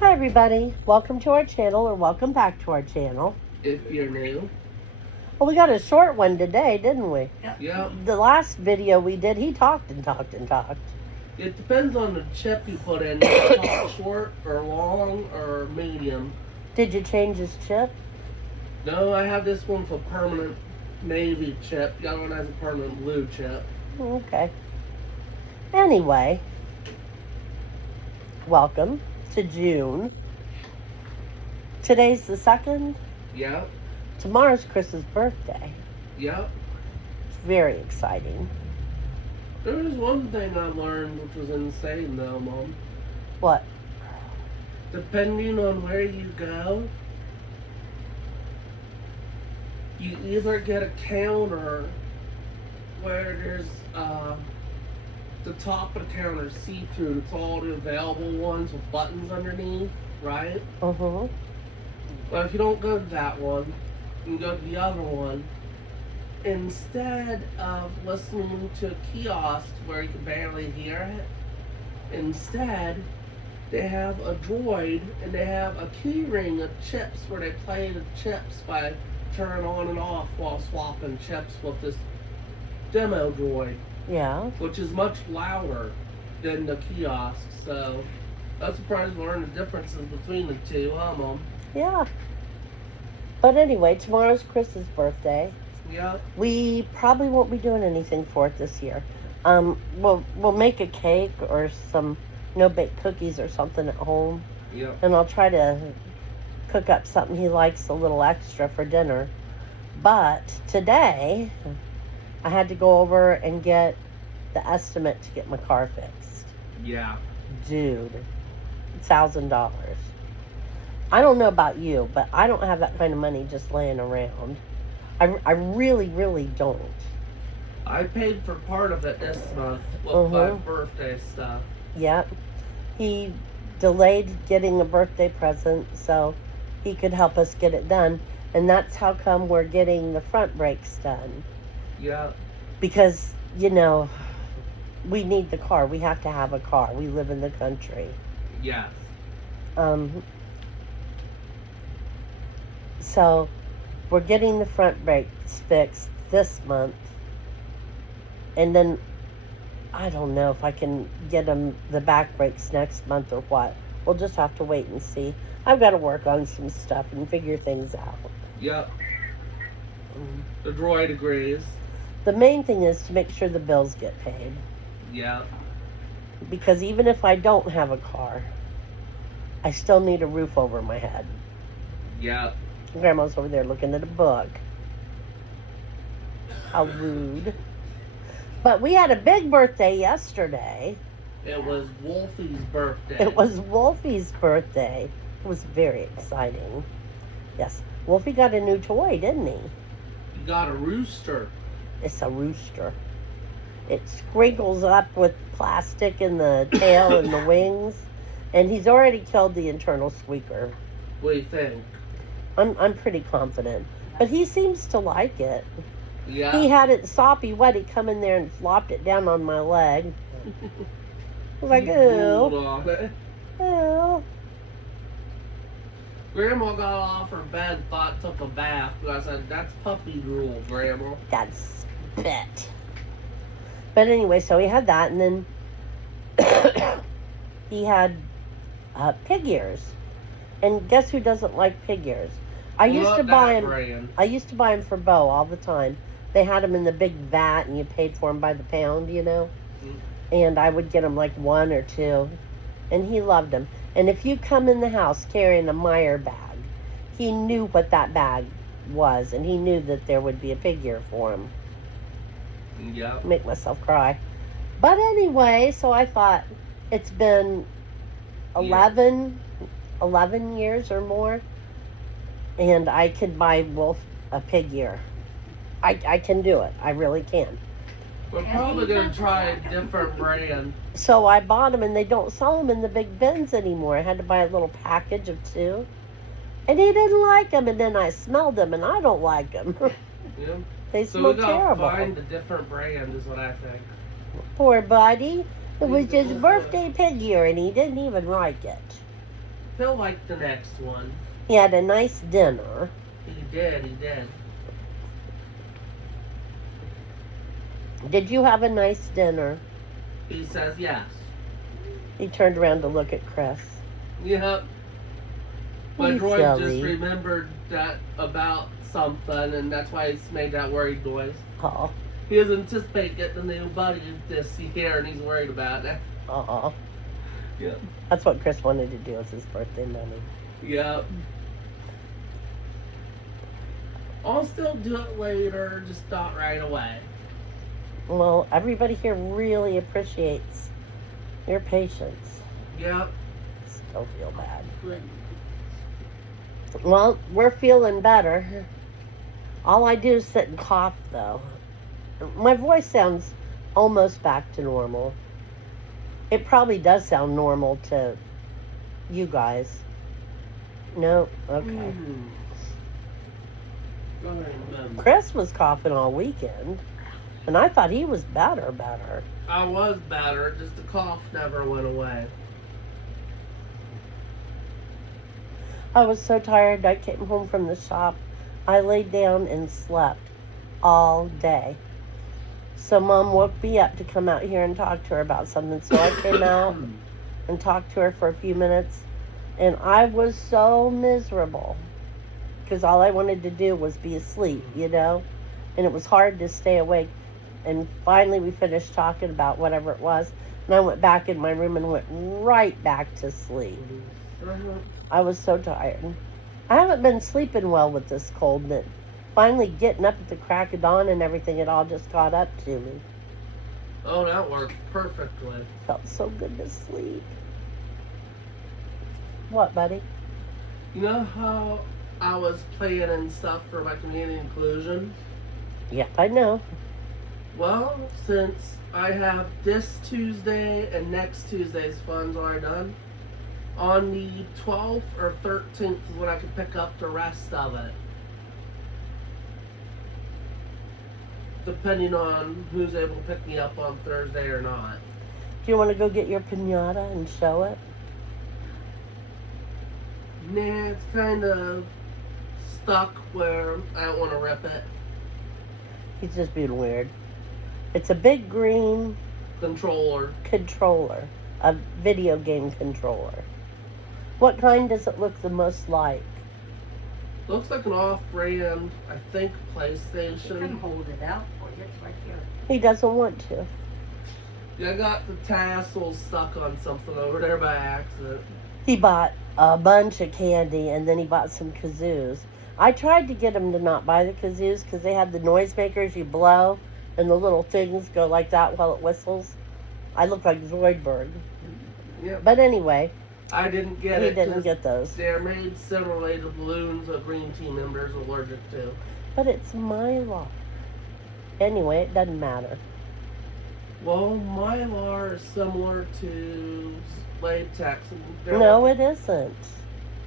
Hi everybody, welcome to our channel or welcome back to our channel. If you're new. Well, we got a short one today, didn't we? Yep. The last video we did, he talked and talked and talked. It depends on the chip you put in. You can talk short or long or medium. Did you change his chip? No, I have this one for permanent navy chip. The other one has a permanent blue chip. Okay. Anyway, welcome to June. Today's the 2nd. Yep. Tomorrow's Chris's birthday. Yep. It's very exciting. There was one thing I learned which was insane though, Mom. What? Depending on where you go, you either get a counter where there's the top of the counter see-through. It's all the available ones with buttons underneath, right? Uh-huh. But if you don't go to that one, you can go to the other one. Instead of listening to a kiosk where you can barely hear it, instead they have a droid and they have a key ring of chips where they play the chips by turning on and off while swapping chips with this demo droid. Yeah. Which is much louder than the kiosk, so I'm surprised to learn the differences between the two, huh, Mom? Yeah. But anyway, tomorrow's Chris's birthday. Yeah. We probably won't be doing anything for it this year. We'll make a cake or some no-bake cookies or something at home. Yeah. And I'll try to cook up something he likes a little extra for dinner. But today, I had to go over and get the estimate to get my car fixed. Yeah. Dude, $1,000. I don't know about you, but I don't have that kind of money just laying around. I really, really don't. I paid for part of it this month with my birthday stuff. Yep. He delayed getting a birthday present so he could help us get it done. And that's how come we're getting the front brakes done. Yeah. Because, you know, we need the car. We have to have a car. We live in the country. Yes. So we're getting the front brakes fixed this month. And then I don't know if I can get them the back brakes next month or what. We'll just have to wait and see. I've got to work on some stuff and figure things out. Yep. The droid agrees. The main thing is to make sure the bills get paid. Yeah. Because even if I don't have a car, I still need a roof over my head. Yeah. Grandma's over there looking at a book. How rude. But we had a big birthday yesterday. It was Wolfie's birthday. It was Wolfie's birthday. It was very exciting. Yes. Wolfie got a new toy, didn't he? You got a rooster. It's a rooster. It sprinkles up with plastic in the tail and the wings. And he's already killed the internal squeaker. What do you think? I'm pretty confident. But he seems to like it. Yeah. He had it soppy wet. He come in there and flopped it down on my leg. I was like, ew. Ew. Grandma got off her bed, thought took a bath. I said, that's puppy drool, Grandma. That's spit. But anyway, so he had that, and then he had pig ears. And guess who doesn't like pig ears? I used to buy them for Bo all the time. They had them in the big vat, and you paid for them by the pound, you know. Mm-hmm. And I would get them like 1 or 2, and he loved them. And if you come in the house carrying a Meyer bag, he knew what that bag was, and he knew that there would be a pig ear for him. Yeah. Make myself cry. But anyway, so I thought it's been 11 years or more, and I could buy Wolf a pig ear. I can do it. I really can. We're probably going to try a different brand. So I bought them, and they don't sell them in the big bins anymore. I had to buy a little package of 2. And he didn't like them, and then I smelled them, and I don't like them. Yeah. They smell terrible. So we got to find a different brand is what I think. Poor buddy. It was his birthday pig ear, and he didn't even like it. He'll like the next one. He had a nice dinner. He did. Did you have a nice dinner? He says yes. He turned around to look at Chris. Yep. My He's droid silly. just remembered that about something, and that's why he's made that worried noise. Oh. He doesn't anticipate getting a new buddy this year, and he's worried about it. Uh-uh. Yep. That's what Chris wanted to do as his birthday money. Yep. I'll still do it later, just not right away. Well, everybody here really appreciates your patience. Yep. Still feel bad. Good. Well, we're feeling better. All I do is sit and cough, though. My voice sounds almost back to normal. It probably does sound normal to you guys. No? Okay. Chris was coughing all weekend, and I thought he was better. I was better, just the cough never went away. I was so tired. I came home from the shop. I laid down and slept all day. So Mom woke me up to come out here and talk to her about something. So I came out and talked to her for a few minutes. And I was so miserable. Because all I wanted to do was be asleep, you know? And it was hard to stay awake. And finally we finished talking about whatever it was. And I went back in my room and went right back to sleep. I was so tired. I haven't been sleeping well with this cold. And finally getting up at the crack of dawn and everything, it all just got up to me. Oh, that worked perfectly. Felt so good to sleep. What, buddy? You know how I was planning stuff for my community inclusion? Yep, I know. Well, since I have this Tuesday and next Tuesday's funds already done, on the 12th or 13th is when I can pick up the rest of it. Depending on who's able to pick me up on Thursday or not. Do you want to go get your piñata and show it? Nah, it's kind of stuck where I don't want to rip it. He's just being weird. It's a big green Controller. A video game controller. What kind does it look the most like? Looks like an off-brand, I think, You PlayStation. can hold it out for you. It's right here. He doesn't want to. Yeah, I got the tassel stuck on something over there by accident. He bought a bunch of candy and then he bought some kazoos. I tried to get him to not buy the kazoos because they have the noisemakers you blow and the little things go like that while it whistles. I look like Zoidberg. Yeah. But anyway, I didn't get he it. didn't 'cause get those. They're made similarly to balloons a green team member is allergic to. But it's Mylar. Anyway, it doesn't matter. Well, Mylar is similar to latex. No, it isn't.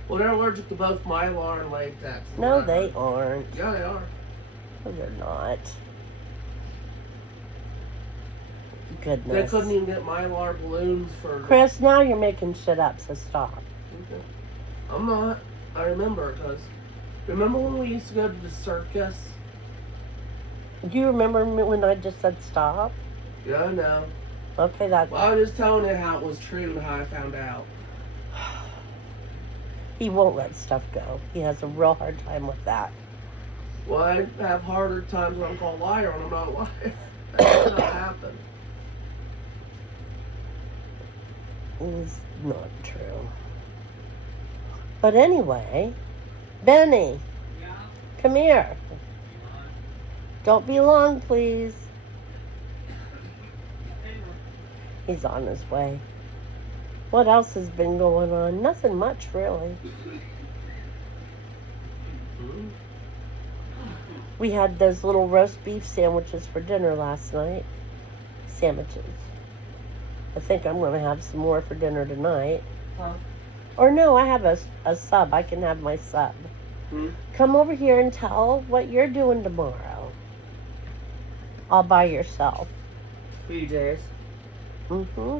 Well, they're allergic to both Mylar and latex. No, they aren't. Yeah, they are. No, they're not. They Goodness. couldn't even get Mylar balloons for... Chris, now you're making shit up, so stop. Okay. I'm not. I remember, because... Remember when we used to go to the circus? Do you remember me when I just said stop? Yeah, I know. Okay, that... Well, I was just telling you how it was true and how I found out. He won't let stuff go. He has a real hard time with that. Well, I have harder times when I'm called a liar when I'm not a liar. That's not happen. It's not true. But anyway, Benny, Yeah. come here. Don't be long, please. He's on his way. What else has been going on? Nothing much, really. We had those little roast beef sandwiches for dinner last night. Sandwiches. I think I'm going to have some more for dinner tonight. Huh? Or no, I have a sub. I can have my sub. Come over here and tell what you're doing tomorrow. All by yourself. PJs. Mm-hmm.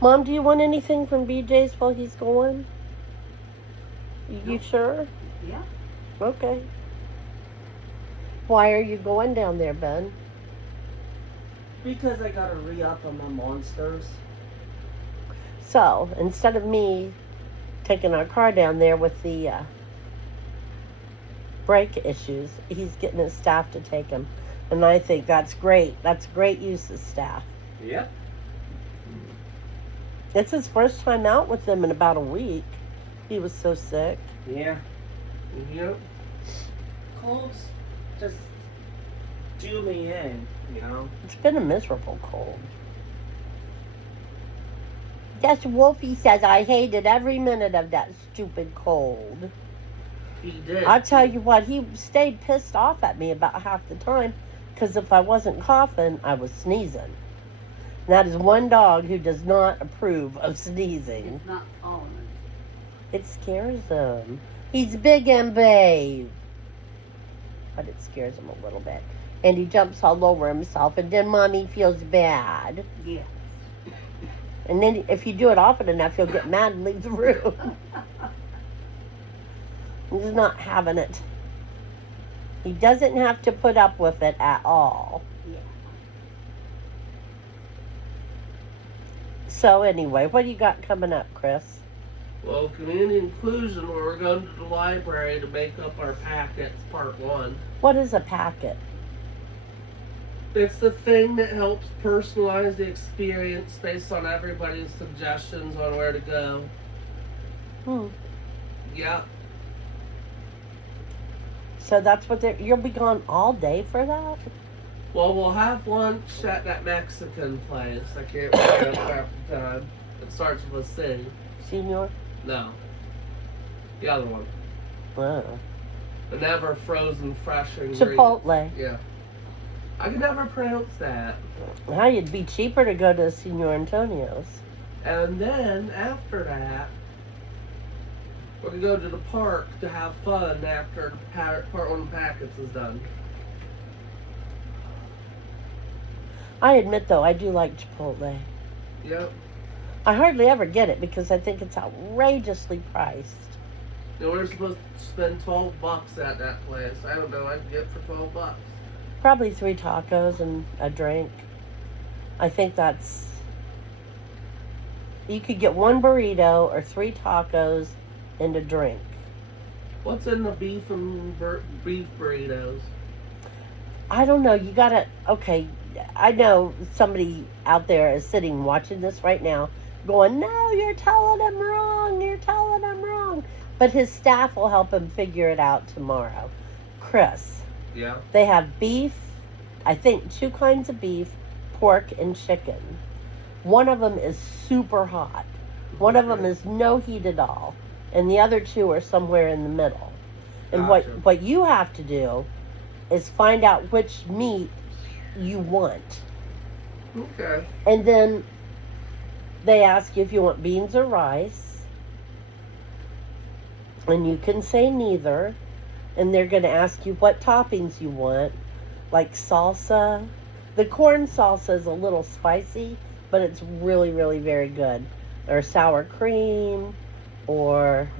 Mom, do you want anything from BJ's while he's going? You Nope. sure? Yeah. Okay. Why are you going down there, Ben? Because I gotta re-up on my monsters. So, instead of me taking our car down there with the brake issues, he's getting his staff to take him. And I think that's great. That's great use of staff. Yep. It's his first time out with them in about a week. He was so sick. Yeah. Yep. Colds just do me in, you know? It's been a miserable cold. Yes, Wolfie says I hated every minute of that stupid cold. He did. I tell you what, he stayed pissed off at me about half the time because if I wasn't coughing, I was sneezing. And that is one dog who does not approve of sneezing. It's not all of it. It scares him. He's big and brave. But it scares him a little bit. And he jumps all over himself, and then Mommy feels bad. Yeah. And then if you do it often enough, he'll get mad and leave the room. He's not having it. He doesn't have to put up with it at all. Yeah. So anyway, what do you got coming up, Chris? Well, community inclusion, where we're going to the library to make up our packets, part 1. What is a packet? It's the thing that helps personalize the experience based on everybody's suggestions on where to go. Yeah. So that's what you'll be gone all day for that? Well, we'll have lunch at that Mexican place. I can't remember half the time. It starts with a C. Senior? No. The other one. Oh. The never frozen fresh ingredients. Chipotle. Yeah. I can never pronounce that. Now it'd be cheaper to go to Senor Antonio's. And then, after that, we're going to go to the park to have fun after part 1 packets is done. I admit, though, I do like Chipotle. Yep. I hardly ever get it because I think it's outrageously priced. You know, we're supposed to spend $12 at that place. I don't know. I can get for $12. Probably 3 tacos and a drink. I think that's... You could get 1 burrito or 3 tacos and a drink. What's in the beef and beef burritos? I don't know. You gotta... Okay, I know somebody out there is sitting watching this right now going, no, you're telling him wrong. You're telling him wrong. But his staff will help him figure it out tomorrow. Chris. Yeah. They have beef, I think 2 kinds of beef, pork, and chicken. One of them is super hot. One of them is no heat at all. And the other 2 are somewhere in the middle. And Gotcha. what you have to do is find out which meat you want. Okay. And then they ask you if you want beans or rice. And you can say neither. And they're going to ask you what toppings you want, like salsa. The corn salsa is a little spicy, but it's really, really very good. Or sour cream, or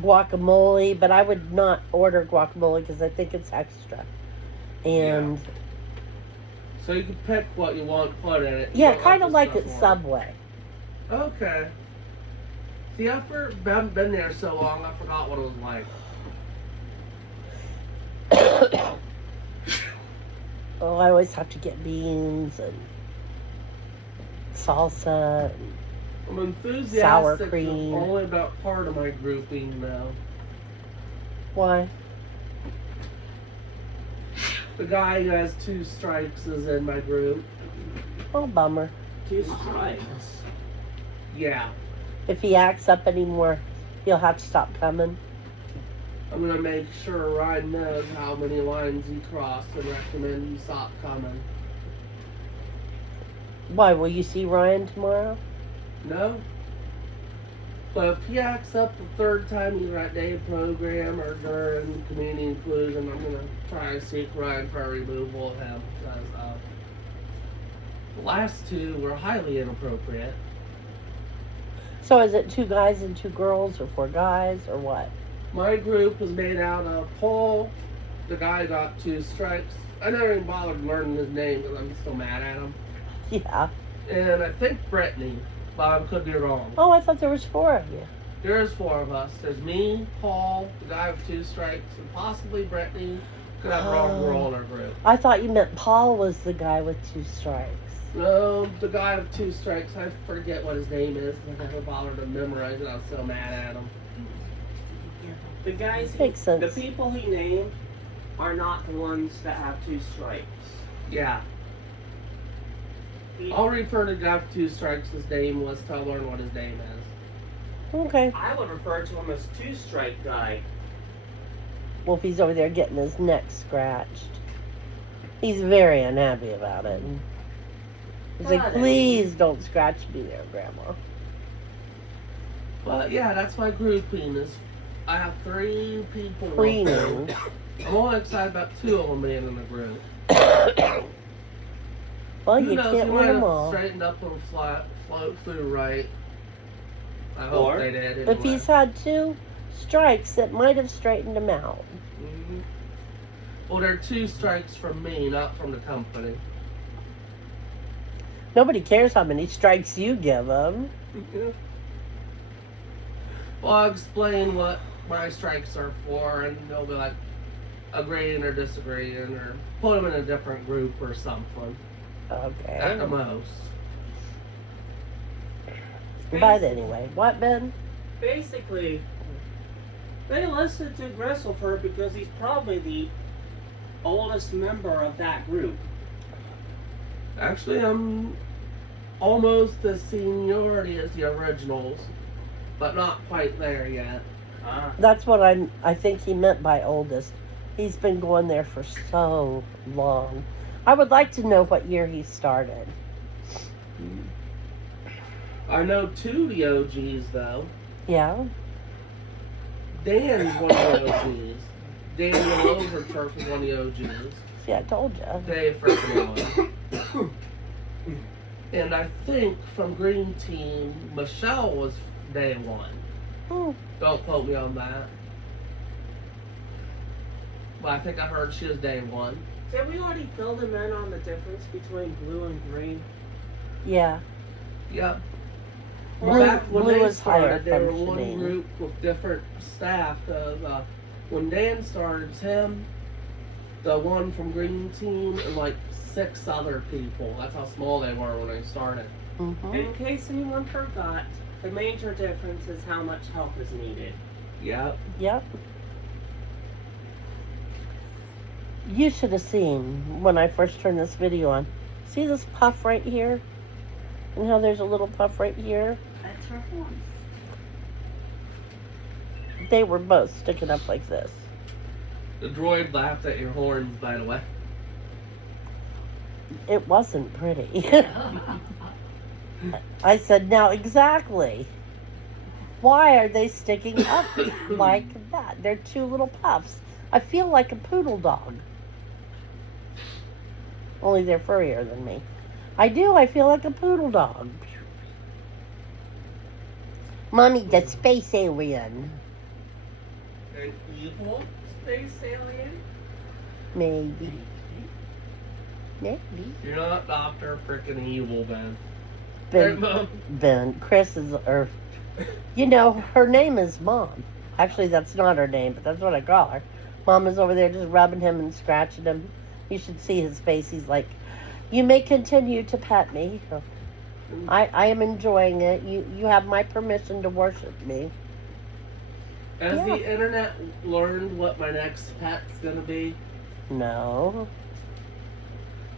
guacamole, but I would not order guacamole because I think it's extra. And So you can pick what you want to put in it. You yeah, don't kind have of to like stuff at on Subway. it. Okay. See, I haven't been there so long, I forgot what it was like. Oh, I always have to get beans and salsa. And I'm enthusiastic sour cream. only about part of my grouping now. why? The guy who has 2 stripes is in my group. Oh, bummer. 2 strikes. Yeah. If he acts up anymore, he'll have to stop coming. I'm gonna make sure Ryan knows how many lines he crossed and recommend he stop coming. Why, will you see Ryan tomorrow? No? But if he acts up the 3rd time either at day program or during community inclusion, I'm gonna try to seek Ryan for a removal of him. Because the last 2 were highly inappropriate. So is it 2 guys and 2 girls, or 4 guys, or what? My group is made out of Paul. The guy got 2 strikes. I never even bothered learning his name because I'm still mad at him. Yeah. And I think Brittany, but I could be wrong. Oh, I thought there was 4 of you. There's 4 of us. There's me, Paul, the guy with 2 strikes, and possibly Brittany. Could have wrong girl in our group. I thought you meant Paul was the guy with 2 strikes. No, the guy with 2 strikes. I forget what his name is. I never bothered to memorize it. I was so mad at him. The guys, Makes sense. the people he named are not the ones that have 2 strikes. Yeah. I'll refer to the guy with 2 strikes. His name was to learn what his name is. Okay. I would refer to him as 2-strike guy. Wolfie's over there getting his neck scratched. He's very unhappy about it. He's like, But- please don't scratch me there, Grandma. But yeah, that's my grouping. Is I have 3 people. Preening. I'm only excited about 2 of them being in the group. Well, Who you knows? can't They might win them have all. straightened up and float through right. I hope Or, they did. Anyway. If he's had 2 strikes, it might have straightened him out. Mhm. Well, there are 2 strikes from me, not from the company. Nobody cares how many strikes you give him. Yeah. Well, I'll explain what my strikes are for, and they'll be like agreeing or disagreeing, or put them in a different group or something at the Okay. most. But anyway, what, Ben? Basically, they listed to Bigglesworth because he's probably the oldest member of that group. Actually, I'm almost as seniority as the originals, but not quite there yet. Ah. That's what I think he meant by oldest. He's been going there for so long. I would like to know what year he started. I know 2 of the OGs though. Yeah? Dan's one of the OGs. Daniel Overturf is one of the OGs. See, I told you. Dave freaking on. And I think from Green Team, Michelle was day 1. Hmm. Don't quote me on that. But I think I heard she was day 1. Did we already fill them in on the difference between blue and green? Yeah. Yep. Blue- Back when blue they is higher started, they were one functioning. group with different staff. When Dan started, it's him, the one from Green Team, and like 6 other people. That's how small they were when they started. Mm-hmm. In case anyone forgot, the major difference is how much help is needed. Yep. Yep. You should have seen when I first turned this video on. See this puff right here? And how there's a little puff right here? That's her horns. They were both sticking up like this. The droid laughed at your horns, by the way. It wasn't pretty. I said, now exactly. Why are they sticking up like that? They're 2 little puffs. I feel like a poodle dog. Only they're furrier than me. I do. I feel like a poodle dog. Mommy, the space alien. An evil space alien? Maybe. Maybe. You're not Dr. Frickin' Evil, Ben. Ben, Chris is, or, you know, her name is Mom. Actually, that's not her name, but that's what I call her. Mom is over there just rubbing him and scratching him. You should see his face. He's like, you may continue to pet me. I am enjoying it. You have my permission to worship me. Has Yeah. the internet learned what my next pet's gonna be? No.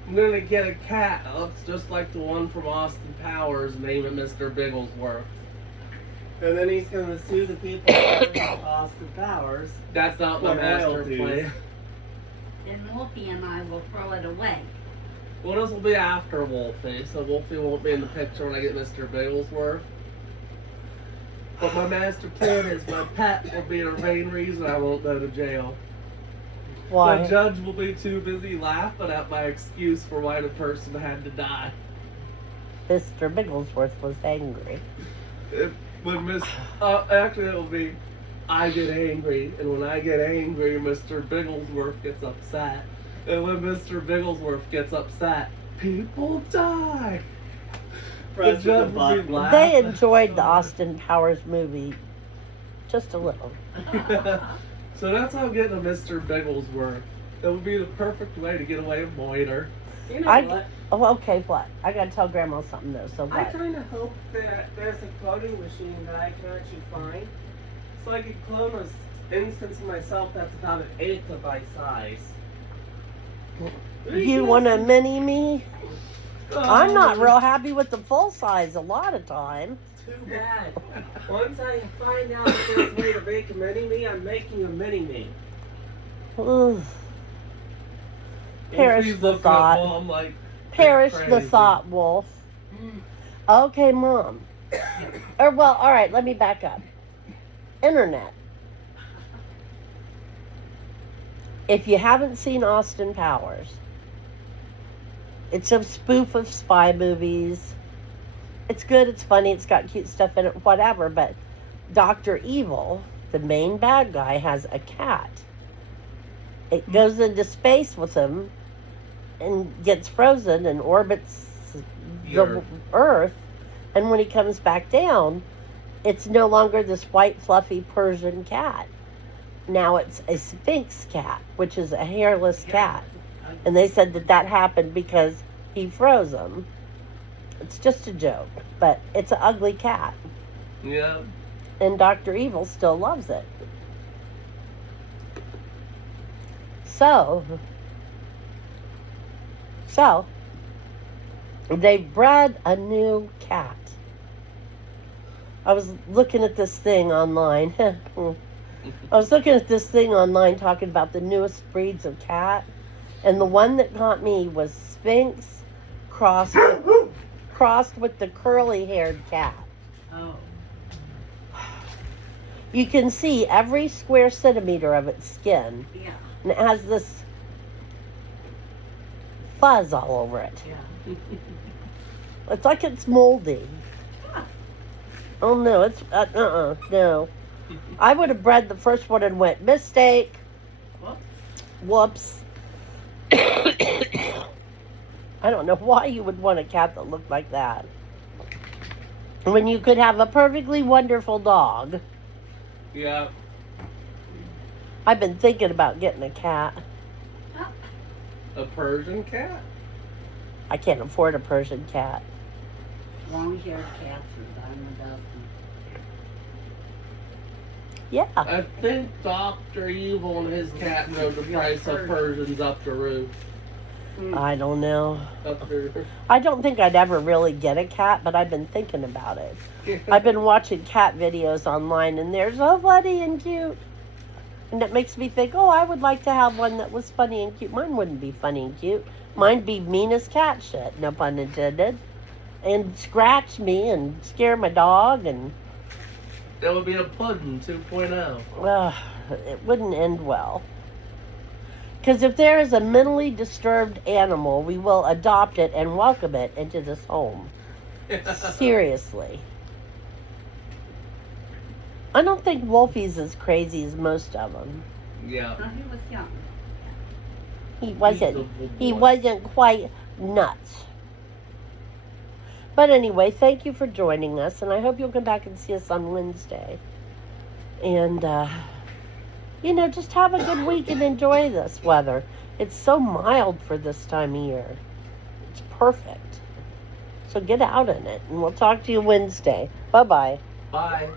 I'm gonna get a cat that looks just like the one from Austin Powers, and name it Mr. Bigglesworth. And then he's gonna sue the people of Austin Powers. That's not my For master royalties. plan. Then Wolfie and I will throw it away. Well, this will be after Wolfie, so Wolfie won't be in the picture when I get Mr. Bigglesworth. But my master plan is my pet will be the main reason I won't go to jail. Why? The judge will be too busy laughing at my excuse for why the person had to die. Mr. Bigglesworth was angry. When actually it'll be, I get angry, and when I get angry, Mr. Bigglesworth gets upset, and when Mr. Bigglesworth gets upset, people die. Friends The with judge the would be butt. laughing. They enjoyed the Austin Powers movie just a little. So that's how I'm getting a Mr. Bigglesworth. That would be the perfect way to get away with Moiter. You know I- what? Oh, okay, what? I gotta tell Grandma something though, so I what? kind of hope that there's a cloning machine that I can actually find, so I could clone an instance of myself that's about 1/8 of my size. You want a mini me? I'm not real happy with the full size a lot of time. Too bad. Once I find out that there's a way to make a mini me, I'm making a mini me. Ugh. Perish Wolfie's the looking at thought. Mom like, Perish the crazy. thought, Wolf. Okay, Mom. Or, well, alright, let me back up. Internet. If you haven't seen Austin Powers, it's a spoof of spy movies. It's good, it's funny, it's got cute stuff in it, whatever, but Dr. Evil, the main bad guy, has a cat. It goes into space with him and gets frozen and orbits the Earth. And when he comes back down, it's no longer this white, fluffy Persian cat. Now it's a Sphinx cat, which is a hairless cat. And they said that happened because he froze him. It's just a joke, but it's an ugly cat. Yeah. And Dr. Evil still loves it. So, they bred a new cat. I was looking at this thing online. I was looking at this thing online talking about the newest breeds of cat. And the one that got me was Sphinx crossed with the curly-haired cat. Oh. You can see every square centimeter of its skin. Yeah. And it has this fuzz all over it. Yeah. It's like it's moldy. Oh no, it's no. I would have bred the first one and went, mistake. Whoops. I don't know why you would want a cat that looked like that. When you could have a perfectly wonderful dog. Yeah. I've been thinking about getting a cat. A Persian cat? I can't afford a Persian cat. Long-haired cats are dime a dozen. Yeah. I think Dr. Evil and his cat know the price of Persians up the roof. I don't know. Up the I don't think I'd ever really get a cat, but I've been thinking about it. roof. I've been watching cat videos online, and they're so funny and cute. And that makes me think, oh, I would like to have one that was funny and cute. Mine wouldn't be funny and cute. Mine'd be mean as cat shit, no pun intended. And scratch me and scare my dog, and That would be a pudding 2.0. it wouldn't end well. Because if there is a mentally disturbed animal, we will adopt it and welcome it into this home. Seriously. I don't think Wolfie's as crazy as most of them. Yeah. No, he was young. He wasn't quite nuts. But anyway, thank you for joining us, and I hope you'll come back and see us on Wednesday. And, just have a good week and enjoy this weather. It's so mild for this time of year. It's perfect. So get out in it, and we'll talk to you Wednesday. Bye-bye. Bye.